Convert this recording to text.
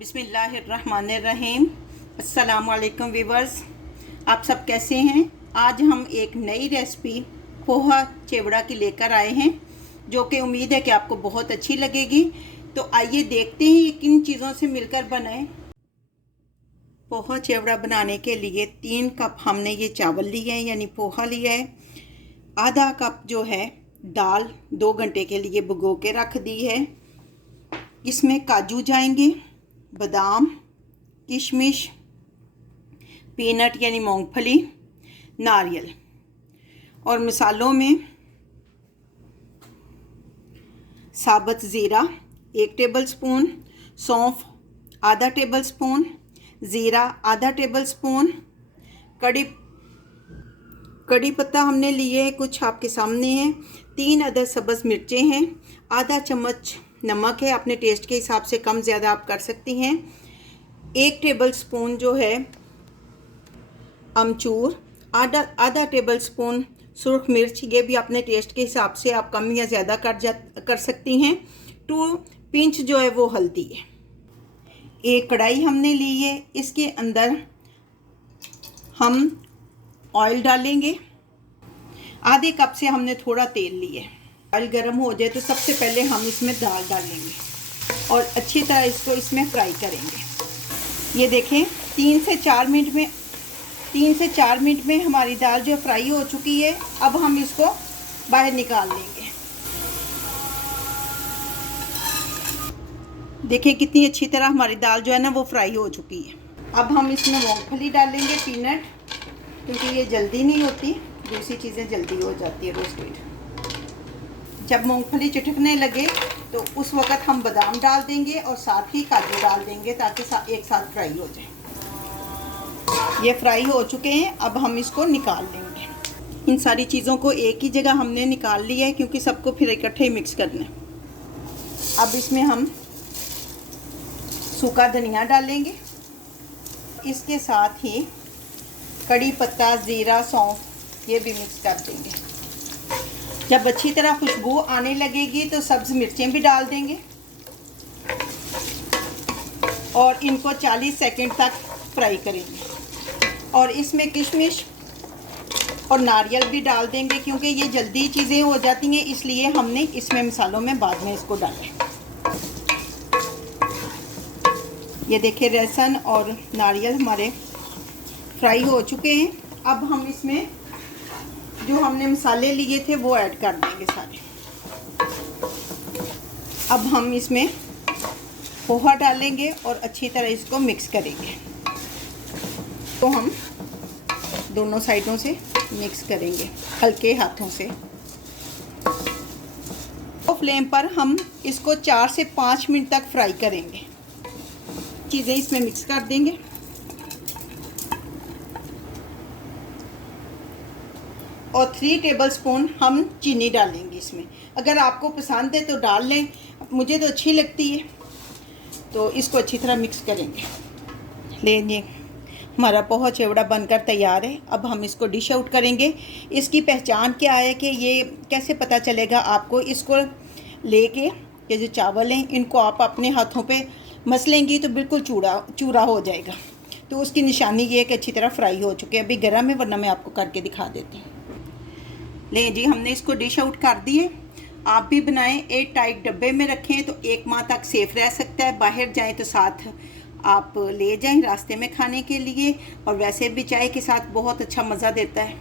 बिस्मिल्लाहिर्रहमानिर्रहीम। अस्सलामुअलैकुम व्यूअर्स, आप सब कैसे हैं। आज हम एक नई रेसिपी पोहा चिवड़ा की लेकर आए हैं, जो कि उम्मीद है कि आपको बहुत अच्छी लगेगी। तो आइए देखते हैं ये किन चीज़ों से मिलकर बनाए। पोहा चिवड़ा बनाने के लिए 3 कप हमने ये चावल लिए हैं, यानी पोहा लिया है। आधा कप जो है दाल 2 घंटे के लिए भिगो के रख दी है। इसमें काजू जाएंगे, बादाम, किशमिश, पीनट यानी मूंगफली, नारियल। और मसालों में साबुत ज़ीरा 1 टेबलस्पून, सौंफ आधा टेबलस्पून, ज़ीरा आधा टेबलस्पून, कड़ी पत्ता हमने लिए है, कुछ आपके सामने है। 3 अदद सब्ज़ मिर्चें हैं, आधा चम्मच नमक है, अपने टेस्ट के हिसाब से कम ज़्यादा आप कर सकती हैं। 1 टेबलस्पून जो है अमचूर, आधा टेबलस्पून सुर्ख मिर्च, ये भी अपने टेस्ट के हिसाब से आप कम या ज़्यादा कर सकती हैं। 2 पिंच जो है वो हल्दी है। एक कढ़ाई हमने ली है, इसके अंदर हम ऑयल डालेंगे। आधे कप से हमने थोड़ा तेल लिया है। ऑयल गर्म हो जाए तो सबसे पहले हम इसमें दाल डालेंगे और अच्छी तरह इसको इसमें फ्राई करेंगे। ये देखें 3 से 4 मिनट में हमारी दाल जो फ्राई हो चुकी है। अब हम इसको बाहर निकाल लेंगे। देखें कितनी अच्छी तरह हमारी दाल जो है ना वो फ्राई हो चुकी है। अब हम इसमें मूंगफली डालेंगे, पीनट, क्योंकि ये जल्दी नहीं होती, दूसरी चीज़ें जल्दी हो जाती है रोस्टेड। जब मूंगफली चटकने लगे तो उस वक़्त हम बादाम डाल देंगे और साथ ही काजू डाल देंगे, ताकि एक साथ फ्राई हो जाए। ये फ्राई हो चुके हैं, अब हम इसको निकाल लेंगे। इन सारी चीज़ों को एक ही जगह हमने निकाल लिया है, क्योंकि सबको फिर इकट्ठे ही मिक्स करना है। अब इसमें हम सूखा धनिया डालेंगे, इसके साथ ही कड़ी पत्ता, ज़ीरा, सौंफ ये भी मिक्स कर देंगे। जब अच्छी तरह खुशबू आने लगेगी तो सब्ज़ मिर्चें भी डाल देंगे और इनको 40 सेकंड तक फ्राई करेंगे। और इसमें किशमिश और नारियल भी डाल देंगे, क्योंकि ये जल्दी चीज़ें हो जाती हैं, इसलिए हमने इसमें मसालों में बाद में इसको डाला। ये देखिए लहसुन और नारियल हमारे फ्राई हो चुके हैं। अब हम इसमें जो हमने मसाले लिए थे वो ऐड कर देंगे सारे। अब हम इसमें पोहा डालेंगे और अच्छी तरह इसको मिक्स करेंगे। तो हम दोनों साइडों से मिक्स करेंगे हल्के हाथों से। तो फ्लेम पर हम इसको 4 से 5 मिनट तक फ्राई करेंगे। चीज़ें इसमें मिक्स कर देंगे और 3 टेबलस्पून हम चीनी डालेंगे इसमें। अगर आपको पसंद है तो डाल लें, मुझे तो अच्छी लगती है। तो इसको अच्छी तरह मिक्स करेंगे। लेंगे हमारा पोहा चिवड़ा बनकर तैयार है। अब हम इसको डिश आउट करेंगे। इसकी पहचान क्या है कि ये कैसे पता चलेगा आपको, इसको लेके ये जो चावल हैं इनको आप अपने हाथों पे मसलेंगी तो बिल्कुल चूरा हो जाएगा। तो उसकी निशानी ये है कि अच्छी तरह फ्राई हो चुके हैं। अभी गर्म है, वरना मैं आपको करके दिखा देती हूँ। ले जी, हमने इसको डिश आउट कर दिए। आप भी बनाएं, एयर टाइट डब्बे में रखें तो 1 माह तक सेफ रह सकता है। बाहर जाएं तो साथ आप ले जाएं रास्ते में खाने के लिए, और वैसे भी चाय के साथ बहुत अच्छा मज़ा देता है।